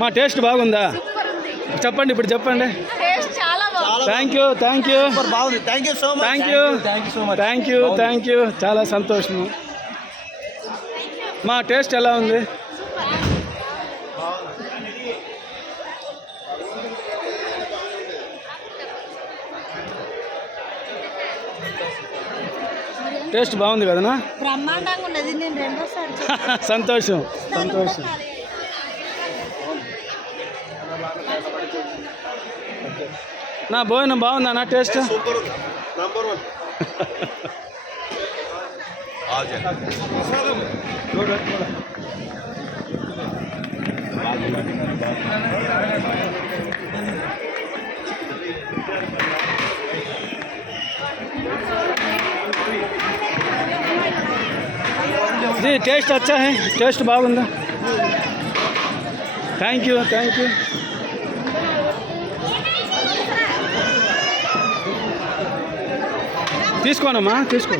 మా టేస్ట్ బాగుందా? చెప్పండి, ఇప్పుడు చెప్పండి. థ్యాంక్ యూ, థ్యాంక్ యూ, బాగుంది. Thank you so much. Thank you, thank you, thank you. చాలా సంతోషము. మా టేస్ట్ ఎలా ఉంది? టేస్ట్ బాగుంది కదనా? బ్రహ్మాండంగా ఉన్నది. నేను రెండోసారి సంతోషం, సంతోషం. నా భోజనం బాగుందా? నా టేస్ట్ నంబర్ 1. जी टेस्ट अच्छा है, टेस्ट బాగుందా? Thank you, thank you. తీసుకోనమ్మా, తీసుకో.